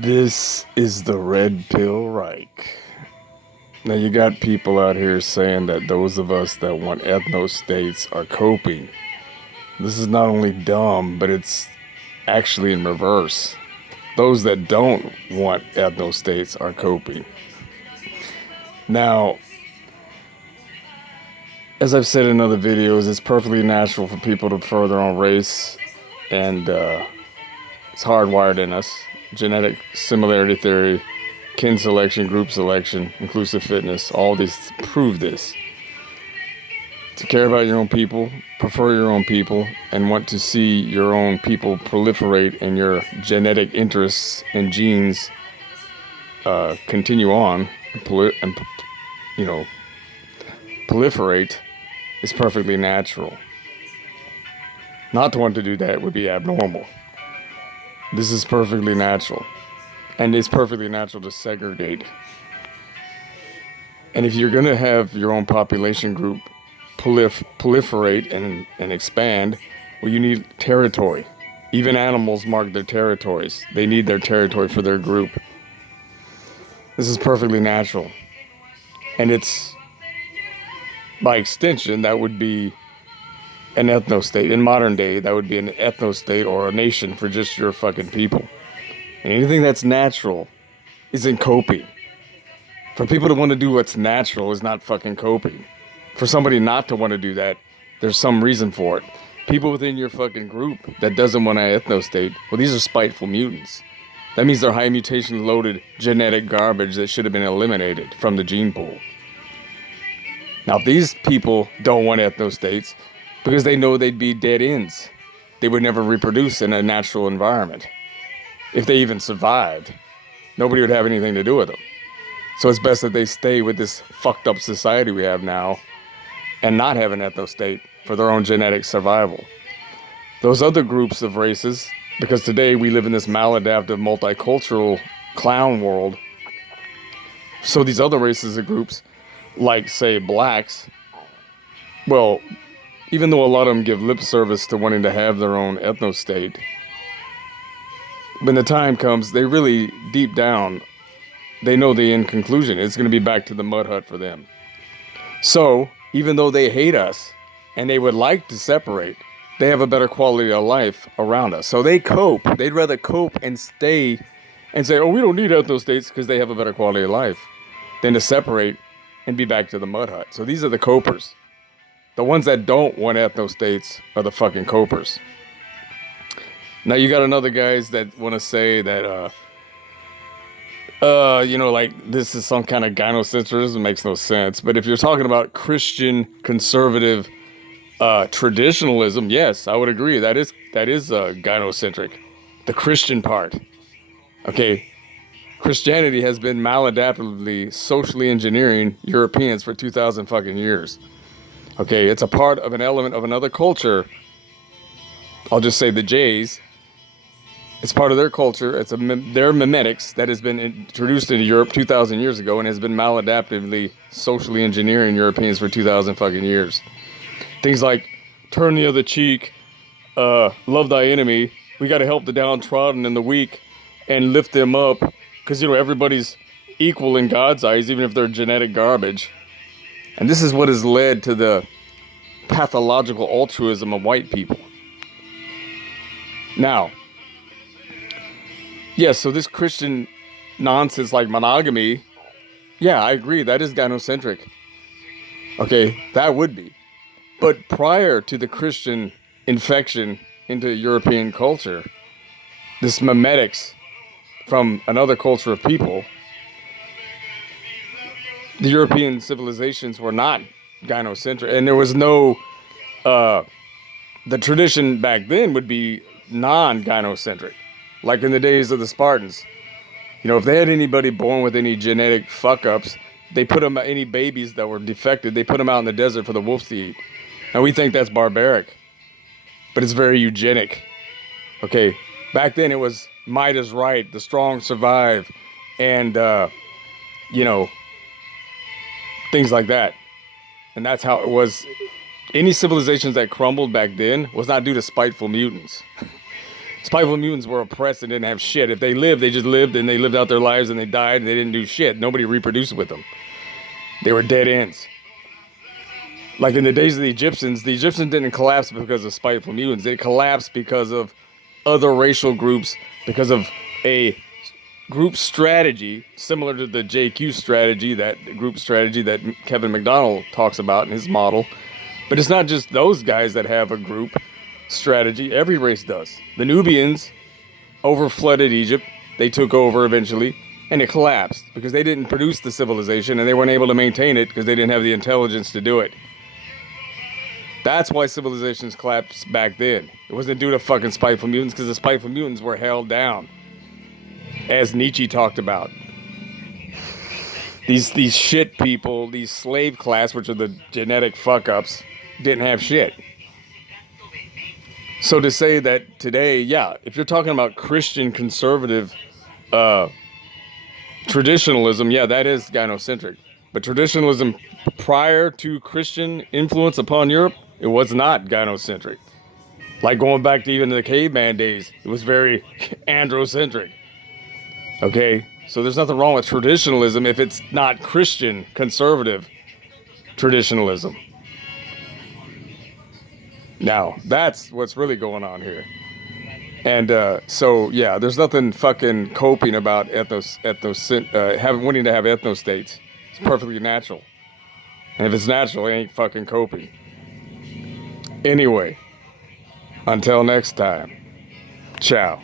This is the Red Pill Reich. Now, you got people out here saying that those of us that want ethno-states are coping. This is not only dumb, but it's actually in reverse. Those that don't want ethno-states are coping. Now, as I've said in other videos, it's perfectly natural for people to prefer their own race, and it's hardwired in us. Genetic similarity theory, kin selection, group selection, inclusive fitness, all these prove this. To care about your own people, prefer your own people, and want to see your own people proliferate and your genetic interests and genes continue on and proliferate is perfectly natural. Not to want to do that would be abnormal. This is perfectly natural. And it's perfectly natural to segregate. And if you're going to have your own population group proliferate and expand, well, you need territory. Even animals mark their territories. They need their territory for their group. This is perfectly natural. And it's, by extension, that would be an ethno-state. In modern day, that would be an ethno-state or a nation for just your fucking people. And anything that's natural isn't coping. For people to want to do what's natural is not fucking coping. For somebody not to want to do that, there's some reason for it. People within your fucking group that doesn't want an ethno-state, well, these are spiteful mutants. That means they're high mutation loaded genetic garbage that should have been eliminated from the gene pool. Now, if these people don't want ethno-states, because they know they'd be dead ends. They would never reproduce in a natural environment. If they even survived, nobody would have anything to do with them. So it's best that they stay with this fucked up society we have now and not have an ethno-state for their own genetic survival. Those other groups of races, because today we live in this maladaptive, multicultural clown world, so these other races of groups, like, say, blacks, well, even though a lot of them give lip service to wanting to have their own ethno-state, when the time comes, they really, deep down, they know the end conclusion. It's going to be back to the mud hut for them. So, even though they hate us, and they would like to separate, they have a better quality of life around us. So they cope. They'd rather cope and stay and say, oh, we don't need ethno-states because they have a better quality of life, than to separate and be back to the mud hut. So these are the copers. The ones that don't want ethno-states are the fucking copers. Now you got another guys that want to say that, like this is some kind of gynocentrism. Makes no sense. But if you're talking about Christian conservative traditionalism, yes, I would agree. That is gynocentric. The Christian part. Okay. Christianity has been maladaptively socially engineering Europeans for 2,000 fucking years. Okay, it's a part of an element of another culture. I'll just say the Jays. It's part of their culture. It's their memetics that has been introduced into Europe 2,000 years ago and has been maladaptively socially engineering Europeans for 2,000 fucking years. Things like turn the other cheek, love thy enemy. We got to help the downtrodden and the weak and lift them up because, everybody's equal in God's eyes, even if they're genetic garbage. And this is what has led to the pathological altruism of white people. Now, yes, so this Christian nonsense like monogamy, yeah, I agree, that is gynocentric. Okay, that would be. But prior to the Christian infection into European culture, this memetics from another culture of people, the European civilizations were not gynocentric, and there was no, the tradition back then would be non-gynocentric, like in the days of the Spartans. If they had anybody born with any genetic fuck-ups, they put them, any babies that were defected, they put them out in the desert for the wolves to eat. And we think that's barbaric, but it's very eugenic. Okay, back then it was might is right, the strong survive, and, things like that. And that's how it was. Any civilizations that crumbled back then was not due to spiteful mutants. Spiteful mutants were oppressed and didn't have shit. If they lived, they just lived and they lived out their lives and they died and they didn't do shit. Nobody reproduced with them. They were dead ends. Like in the days of the Egyptians didn't collapse because of spiteful mutants. They collapsed because of other racial groups, because of a group strategy similar to the JQ strategy, that group strategy that Kevin McDonald talks about in his model. But it's not just those guys that have a group strategy. Every race does. The Nubians overflooded Egypt. They took over eventually, and it collapsed because they didn't produce the civilization and they weren't able to maintain it because they didn't have the intelligence to do it. That's why civilizations collapsed back then. It wasn't due to fucking spiteful mutants, because the spiteful mutants were held down, as Nietzsche talked about. These shit people, these slave class, which are the genetic fuck-ups, didn't have shit. So to say that today, yeah, if you're talking about Christian conservative traditionalism, yeah, that is gynocentric. But traditionalism prior to Christian influence upon Europe, it was not gynocentric. Like going back to even the caveman days, it was very androcentric. Okay, so there's nothing wrong with traditionalism if it's not Christian conservative traditionalism. Now, that's what's really going on here. And so, yeah, there's nothing fucking coping about wanting to have ethno-states. It's perfectly natural. And if it's natural, it ain't fucking coping. Anyway, until next time, ciao.